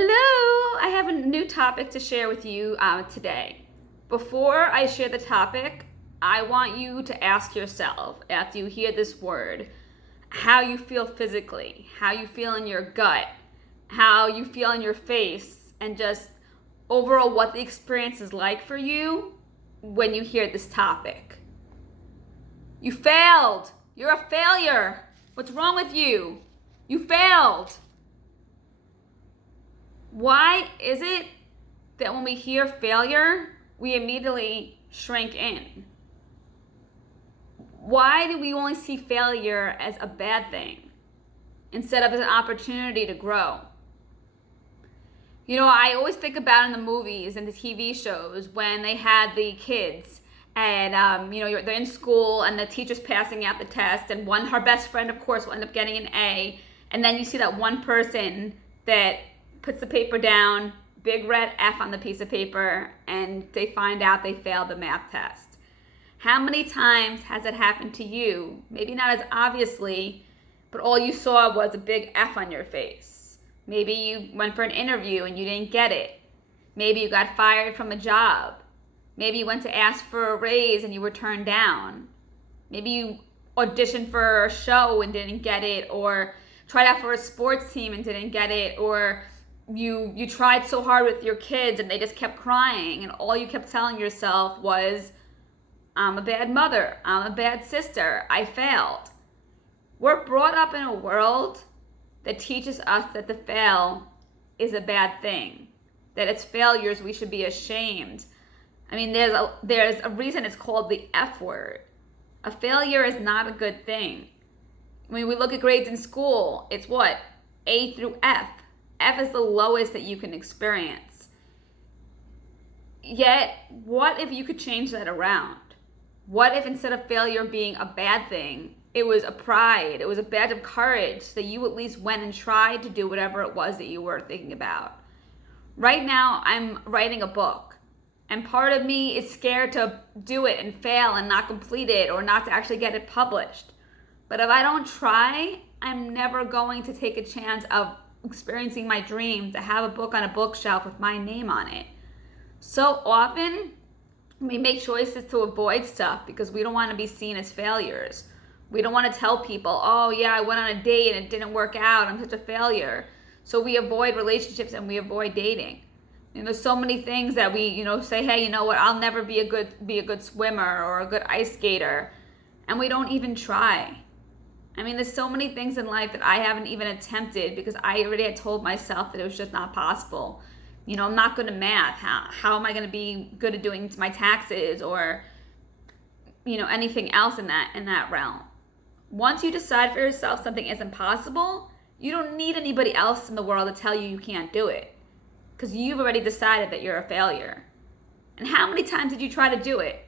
Hello! I have a new topic to share with you today. Before I share the topic, I want you to ask yourself, after you hear this word, how you feel physically, how you feel in your gut, how you feel in your face, and just overall what the experience is like for you when you hear this topic. You failed! You're a failure! What's wrong with you? You failed! Why is it that when we hear failure, we immediately shrink in? Why do we only see failure as a bad thing instead of as an opportunity to grow? I always think about in the movies and the TV shows when they had the kids and, they're in school and the teacher's passing out the test and her best friend, of course, will end up getting an A. And then you see that one person that puts the paper down, big red F on the piece of paper, and they find out they failed the math test. How many times has it happened to you? Maybe not as obviously, but all you saw was a big F on your face. Maybe you went for an interview and you didn't get it. Maybe you got fired from a job. Maybe you went to ask for a raise and you were turned down. Maybe you auditioned for a show and didn't get it, or tried out for a sports team and didn't get it, or you tried so hard with your kids and they just kept crying, and all you kept telling yourself was, I'm a bad mother, I'm a bad sister, I failed. We're brought up in a world that teaches us that to fail is a bad thing, that it's failures we should be ashamed. I mean, there's a reason it's called the F word. A failure is not a good thing. When we look at grades in school, it's what? A through F. F is the lowest that you can experience. Yet, what if you could change that around? What if instead of failure being a bad thing, it was a pride, it was a badge of courage that you at least went and tried to do whatever it was that you were thinking about? Right now, I'm writing a book, and part of me is scared to do it and fail and not complete it or not to actually get it published. But if I don't try, I'm never going to take a chance of experiencing my dream to have a book on a bookshelf with my name on it. So often, we make choices to avoid stuff because we don't want to be seen as failures. We don't want to tell people, oh yeah, I went on a date and it didn't work out, I'm such a failure. So we avoid relationships and we avoid dating. There's so many things that we, say, hey, you know what, I'll never be a good swimmer or a good ice skater. And we don't even try. I mean, there's so many things in life that I haven't even attempted because I already had told myself that it was just not possible. I'm not good at math. How am I going to be good at doing my taxes or, anything else in that realm? Once you decide for yourself something isn't possible, you don't need anybody else in the world to tell you you can't do it because you've already decided that you're a failure. And how many times did you try to do it?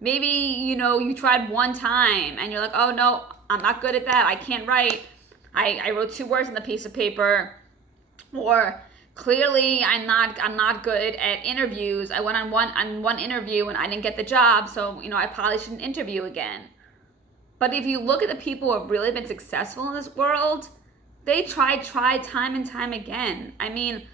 Maybe, you tried one time and you're like, oh no, I'm not good at that. I can't write. I wrote 2 words on the piece of paper. Or clearly I'm not good at interviews. I went on one interview and I didn't get the job, so I probably shouldn't interview again. But if you look at the people who have really been successful in this world, they tried time and time again. I mean,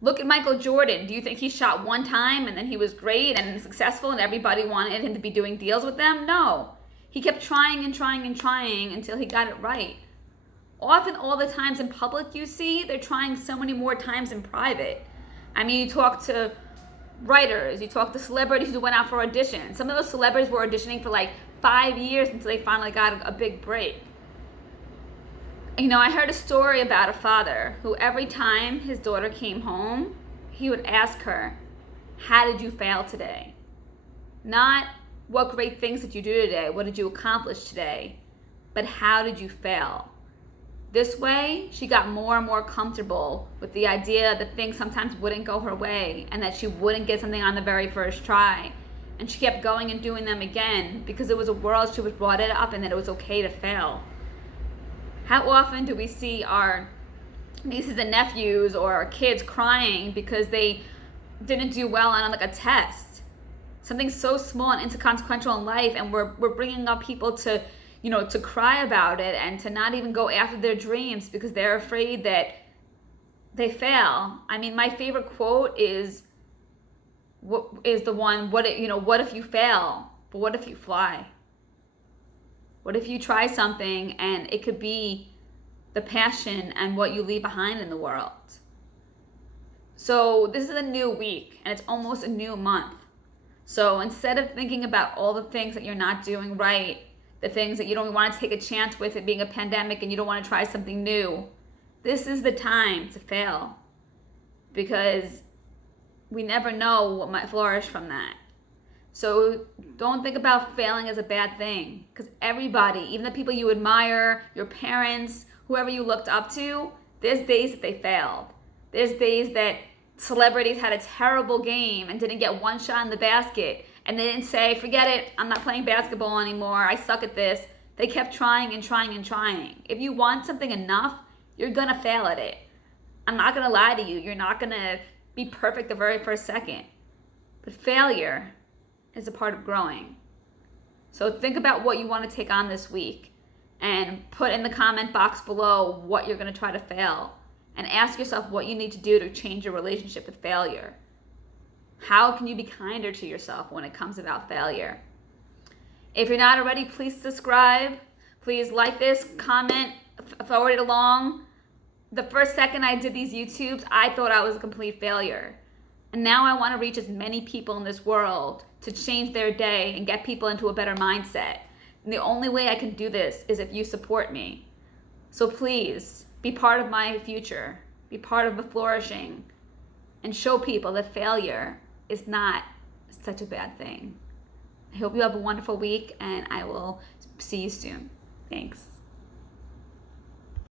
look at Michael Jordan. Do you think he shot one time and then he was great and successful and everybody wanted him to be doing deals with them? No. He kept trying and trying and trying until he got it right. Often all the times in public you see, they're trying so many more times in private. I mean, you talk to writers, you talk to celebrities who went out for auditions. Some of those celebrities were auditioning for like 5 years until they finally got a big break. I heard a story about a father who every time his daughter came home, he would ask her, how did you fail today? Not, what great things did you do today? What did you accomplish today? But how did you fail? This way, she got more and more comfortable with the idea that things sometimes wouldn't go her way and that she wouldn't get something on the very first try. And she kept going and doing them again because it was a world she was brought up in that it was okay to fail. How often do we see our nieces and nephews or our kids crying because they didn't do well on like a test? Something so small and inconsequential in life, and we're bringing up people to cry about it and to not even go after their dreams because they're afraid that they fail. I mean, my favorite quote is the one, what if you fail, but what if you fly? What if you try something and it could be the passion and what you leave behind in the world? So this is a new week and it's almost a new month. So instead of thinking about all the things that you're not doing right, the things that you don't want to take a chance with it being a pandemic and you don't want to try something new, this is the time to fail, because we never know what might flourish from that. So don't think about failing as a bad thing, because everybody, even the people you admire, your parents, whoever you looked up to, there's days that they failed. There's days that celebrities had a terrible game and didn't get one shot in the basket, and they didn't say, forget it, I'm not playing basketball anymore, I suck at this. They kept trying and trying and trying. If you want something enough, you're gonna fail at it. I'm not gonna lie to you, you're not gonna be perfect the very first second. But failure is a part of growing. So think about what you want to take on this week and put in the comment box below what you're going to try to fail, and ask yourself what you need to do to change your relationship with failure. How can you be kinder to yourself when it comes about failure? If you're not already, please subscribe. Please like this, comment, forward it along. The first second I did these YouTubes, I thought I was a complete failure. And now I want to reach as many people in this world to change their day and get people into a better mindset. And the only way I can do this is if you support me. So please, be part of my future. Be part of the flourishing. And show people that failure is not such a bad thing. I hope you have a wonderful week, and I will see you soon. Thanks.